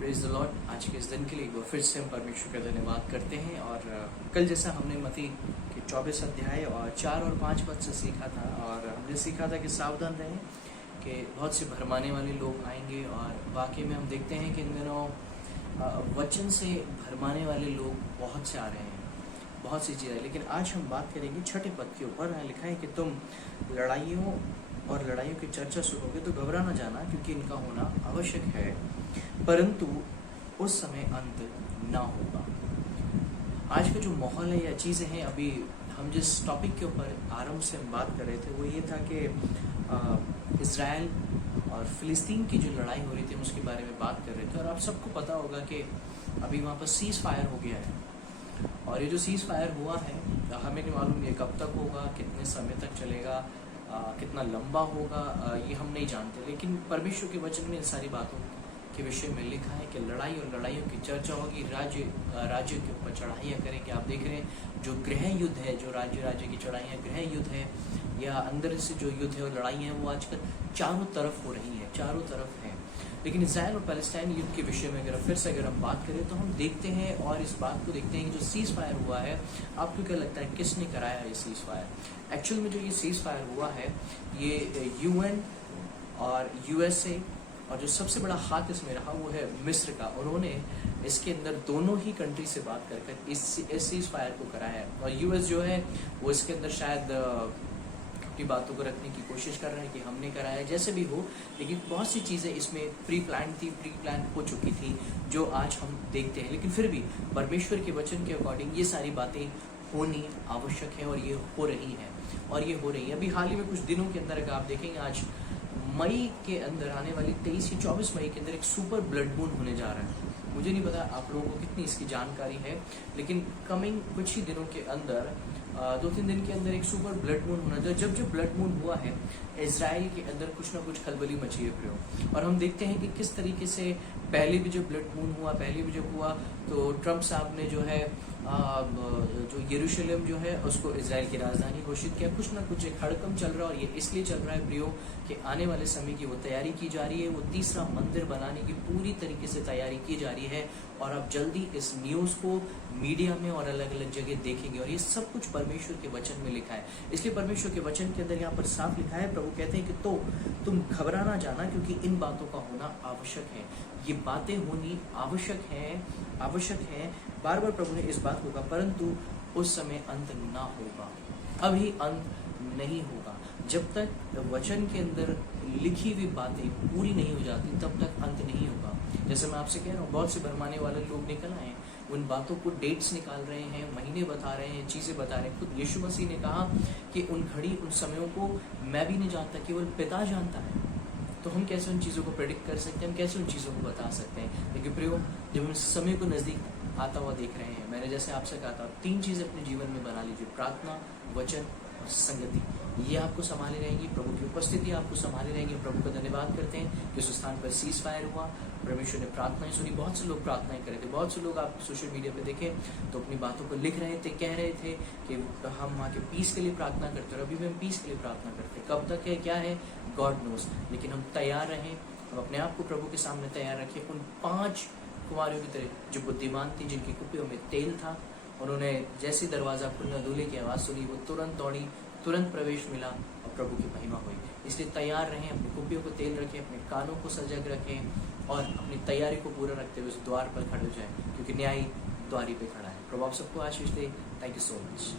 Praise the Lord. आज के इस दिन के लिए एक बार फिर से हम परमेश्वर का धन्यवाद करते हैं। और कल जैसा हमने मत्ती के 24 अध्याय और 4 और 5 पद से सीखा था, और हमने सीखा था कि सावधान रहें कि बहुत से भरमाने वाले लोग आएंगे। और वाकई में हम देखते हैं कि इन दिनों वचन से भरमाने वाले लोग बहुत से आ रहे हैं, बहुत सी चीज़ें। लेकिन आज हम बात करेंगे छठे पद के ऊपर। लिखा है कि तुम लड़ाइयों की चर्चा सुनोगे तो घबरा ना जाना, क्योंकि इनका होना आवश्यक है, परंतु उस समय अंत ना होगा। आज का जो माहौल है या चीज़ें हैं, अभी हम जिस टॉपिक के ऊपर आरंभ से हम बात कर रहे थे वो ये था कि इज़राइल और फ़िलिस्तीन की जो लड़ाई हो रही थी हम उसके बारे में बात कर रहे थे। और आप सबको पता होगा कि अभी वहाँ पर सीज़ फायर हो गया है, और ये जो सीज़ फायर हुआ है हमें नहीं मालूम ये कब तक होगा, कितने समय तक चलेगा, कितना लंबा होगा, ये हम नहीं जानते। लेकिन परमेश्वर के वचन में इन सारी बातों के विषय में लिखा है कि लड़ाई और लड़ाइयों की चर्चा होगी, राज्य के ऊपर चढ़ाइयाँ करेंगे। आप देख रहे हैं जो गृह युद्ध है, जो राज्य की चढ़ाइयाँ गृह युद्ध है या अंदर से जो युद्ध है और लड़ाई है, वो आजकल चारों तरफ हो रही है, चारों तरफ है। लेकिन इज़राइल और पैलेस्टाइन युद्ध के विषय में अगर हम बात करें तो हम देखते हैं और इस बात को देखते हैं कि जो सीज़ फायर हुआ है, आपको क्या लगता है किसने कराया ये सीज़ फायर? एक्चुअल में जो ये सीज़ फायर हुआ है ये यूएन और यूएसए, और जो सबसे बड़ा हाथ इसमें रहा वो है मिस्र का। उन्होंने इसके अंदर दोनों ही कंट्री से बात कर इस सीज़ फायर को कराया है। और यूएस जो है वो इसके अंदर शायद अपनी बातों को रखने की कोशिश कर रहे हैं कि हमने कराया, जैसे भी हो। लेकिन बहुत सी चीज़ें इसमें प्री प्लान हो चुकी थी जो आज हम देखते हैं। लेकिन फिर भी परमेश्वर के वचन के अकॉर्डिंग ये सारी बातें होनी आवश्यक है, और ये हो रही है। अभी हाल ही में कुछ दिनों के अंदर अगर आप देखेंगे, आज मई के अंदर आने वाली 23 या 24 मई के अंदर एक सुपर ब्लड मून होने जा रहा है। मुझे नहीं पता आप लोगों को कितनी इसकी जानकारी है, लेकिन कमिंग कुछ ही दिनों के अंदर 2-3 दिन के अंदर एक सुपर ब्लड मून होना चाहिए। जब ब्लड मून हुआ है, इजराइल के अंदर कुछ ना कुछ खलबली मची है प्रयोग। और हम देखते हैं कि किस तरीके से पहले भी जब ब्लड मून हुआ तो ट्रम्प साहब ने जो है जो यरूशलेम जो है उसको इजराइल की राजधानी घोषित किया। कुछ ना कुछ एक हड़कंप चल रहा है, और ये इसलिए चल रहा है प्रयोग कि आने वाले समय की वो तैयारी की जा रही है। वो तीसरा मंदिर बनाने की पूरी तरीके से तैयारी की जा रही है, और आप जल्दी इस न्यूज़ को मीडिया में और अलग अलग जगह देखेंगे। और ये सब कुछ परमेश्वर के वचन में लिखा है। इसलिए परमेश्वर के वचन के अंदर यहाँ पर साफ लिखा है, प्रभु कहते हैं कि तो तुम घबरा ना जाना, क्योंकि इन बातों का होना आवश्यक है। ये बातें होनी आवश्यक है। बार बार प्रभु ने इस बात को कहा, परंतु उस समय अंत ना होगा। अभी अंत नहीं होगा। जब तक वचन के अंदर लिखी हुई बातें पूरी नहीं हो जाती तब तक अंत नहीं होगा। जैसे मैं आपसे कह रहा हूँ, बहुत से भरमाने वाले लोग निकल आए, उन बातों को डेट्स निकाल रहे हैं, महीने बता रहे हैं, चीज़ें बता रहे हैं। खुद यीशु मसीह ने कहा कि उन समयों को मैं भी नहीं जानता, केवल पिता जानता है। तो हम कैसे उन चीज़ों को प्रेडिक्ट कर सकते हैं, हम कैसे उन चीज़ों को बता सकते हैं? लेकिन प्रयोग जब हम समय को नज़दीक आता हुआ देख रहे हैं, मैंने जैसे आपसे कहा था, 3 चीज़ें अपने जीवन में बना लीजिए: प्रार्थना, वचन और संगति। ये आपको संभाले रहेंगी, प्रभु की उपस्थिति आपको संभाले रहेंगी। प्रभु का धन्यवाद करते हैं कि उस स्थान पर सीज़ फायर हुआ, परमेश्वर ने प्रार्थनाएं सुनी। बहुत से लोग प्रार्थनाएं कर रहे थे, बहुत से लोग आप सोशल मीडिया पे देखें तो अपनी बातों को लिख रहे थे, कह रहे थे कि हम वहाँ के पीस के लिए प्रार्थना करते हैं। और अभी भी हम पीस के लिए प्रार्थना करते हैं। कब तक है, क्या है, गॉड नोज। लेकिन हम तैयार रहें, हम अपने आप को प्रभु के सामने तैयार रखें। उन 5 कुमारियों की तरह जो बुद्धिमान थी, जिनकी कुप्पियों में तेल था, उन्होंने जैसे दरवाज़ा खुलना, दूल्हे की आवाज़ सुनी, वो तुरंत दौड़ी, तुरंत प्रवेश मिला और प्रभु की महिमा हुई। इसलिए तैयार रहें, अपनी कुप्पियों को तेल रखें, अपने कानों को सजग रखें, और अपनी तैयारी को पूरा रखते हुए उस द्वार पर खड़े हो जाएं, क्योंकि न्यायी द्वारी पे खड़ा है। प्रभु आप सबको आशीष दे। Thank you so much.